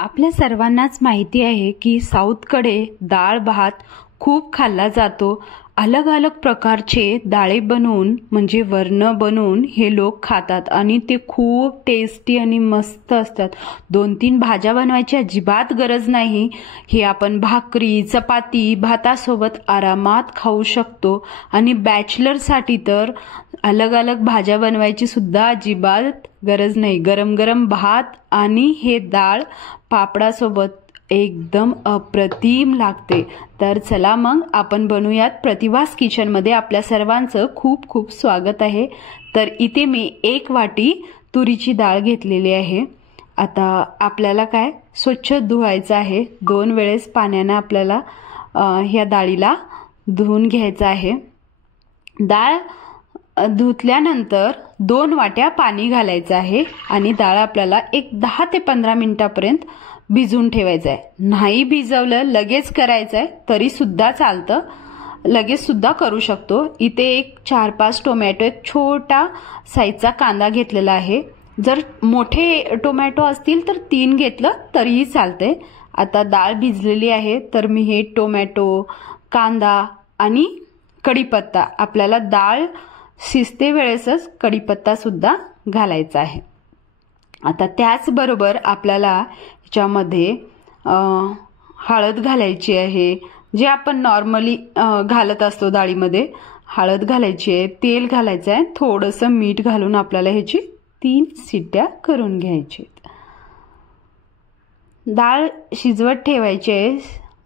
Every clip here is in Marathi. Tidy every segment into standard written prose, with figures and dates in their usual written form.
आपल्या सर्वांनाच माहिती आहे की साऊथकडे डाळ भात खूप खाल्ला जातो. अलग अलग प्रकारचे डाळे बनवून म्हणजे वर्ण बनवून हे लोक खातात आणि ते खूप टेस्टी आणि मस्त असतात. 2-3 भाज्या बनवायची अजिबात गरज नाही. हे आपण भाकरी चपाती भातासोबत आरामात खाऊ शकतो. आणि बॅचलरसाठी तर अलग अलग भाज्या बनवायची सुद्धा अजिबात गरज नाही. गरम गरम भात आणि हे डाळ पापडासोबत एकदम अप्रतिम लागते. तर चला मग आपण बनवूयात. प्रतिभास किचन मध्ये आपल्या सर्वांचं खूप खूप स्वागत आहे. तर इथे मी 1 वाटी तुरीची डाळ घेतलेली आहे. आता आपल्याला काय स्वच्छ धुवायचं आहे. 2 वेळेस पाण्याने आपल्याला ह्या डाळीला धुवून घ्यायचं आहे. डाळ धुतल्यानंतर 2 वाट्या पाणी घालायचं आहे आणि डाळ आपल्याला एक 10 ते 15 मिनिटापर्यंत भिजवून ठेवायचं आहे. नाही भिजवलं लगेच करायचं आहे तरी सुद्धा चालतं, लगेच सुद्धा करू शकतो. इथे एक 4-5 टोमॅटो, एक छोटा साईजचा कांदा घेतलेला आहे. जर मोठे टोमॅटो असतील तर 3 घेतलं तरीही चालतंय. आता डाळ भिजलेली आहे तर मी हे टोमॅटो, कांदा आणि कढीपत्ता, आपल्याला डाळ शिजते वेळेसच कढीपत्ता सुद्धा घालायचा आहे. आता त्याचबरोबर आपल्याला ह्याच्यामध्ये हळद घालायची आहे, जे आपण नॉर्मली घालत असतो डाळीमध्ये. हळद घालायची आहे, तेल घालायचं आहे, थोडंसं मीठ घालून आपल्याला ह्याची 3 शिट्ट्या करून घ्यायची. डाळ शिजवत ठेवायची आहे.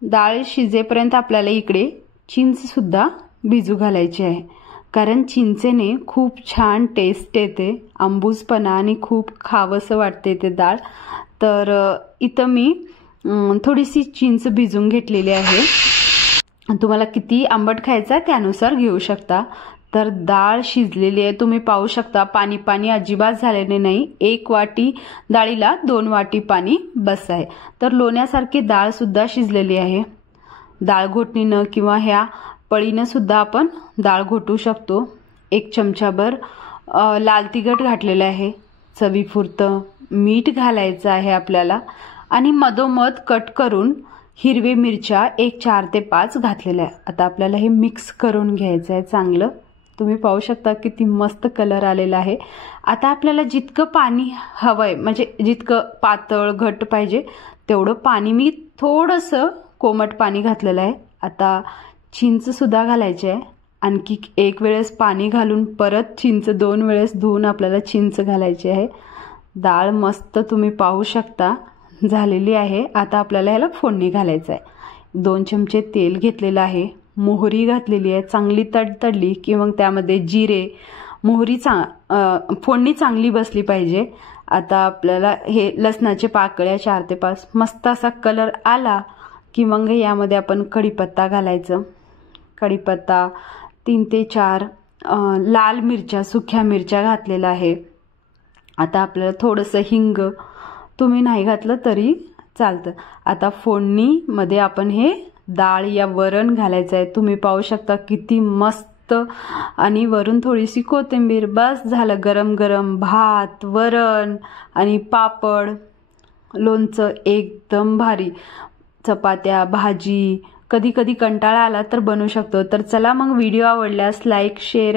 डाळ शिजेपर्यंत आपल्याला इकडे चिंच सुद्धा भिजू घालायची आहे, कारण चिंचेने खूप छान टेस्ट येते, आंबूसपणा आणि खूप खावंसं वाटते ते डाळ. तर इथं मी थोडीशी चिंच भिजून घेतलेली आहे. तुम्हाला किती आंबट खायचा त्यानुसार घेऊ शकता. तर डाळ शिजलेली आहे, तुम्ही पाहू शकता. पाणी पाणी अजिबात झालेले नाही. 1 वाटी डाळीला 2 वाटी पाणी बस आहे. तर लोण्यासारखी डाळ सुद्धा शिजलेली आहे. डाळ घोटणीनं किंवा ह्या पळीनं सुद्धा आपण डाळ घोटू शकतो. 1 चमचाभर लाल तिखट घातलेलं आहे, चवीपुरतं मीठ घालायचं आहे आपल्याला आणि मधोमध कट करून हिरवे मिरच्या एक 4 ते 5 घातलेल्या आहे. आता आपल्याला हे मिक्स करून घ्यायचं आहे चांगलं. तुम्ही पाहू शकता किती मस्त कलर आलेला आहे. आता आपल्याला जितकं पाणी हवंय, म्हणजे जितकं पातळ घट्ट पाहिजे तेवढं पाणी, मी थोडंसं कोमट पाणी घातलेलं आहे. आता चिंच सुद्धा घालायची आहे. आणखी 1 वेळेस पाणी घालून परत चिंच 2 वेळेस धुवून आपल्याला चिंच घालायची आहे. डाळ मस्त तुम्ही पाहू शकता झालेली आहे. आता आपल्याला ह्याला फोडणी घालायचं आहे. 2 चमचे तेल घेतलेलं आहे, मोहरी घातलेली आहे, चांगली तडतडली की मग त्यामध्ये जिरे मोहरी फोडणी चांगली बसली पाहिजे. आता आपल्याला हे लसणाचे पाकळ्या 4 ते 5 मस्त असा कलर आला की मग यामध्ये आपण कढीपत्ता घालायचं. कढीपत्ता 3 ते 4 लाल मिरच्या, सुक्या मिरच्या घातलेला आहे. आता आपल्याला थोडंसं हिंग, तुम्ही नाही घातलं तरी चालतं. आता फोडणीमध्ये आपण हे डाळ या वरण घालायचं आहे. तुम्ही पाहू शकता किती मस्त, आणि वरून थोडीशी कोथिंबीर. बस झालं. गरम गरम भात, वरण आणि पापड, लोणचं एकदम भारी. चपात्या, भाजी, कधी कधी कंटाळा आला तर बनवू शकतो. तर चला मग, व्हिडिओ आवडल्यास लाईक, शेअर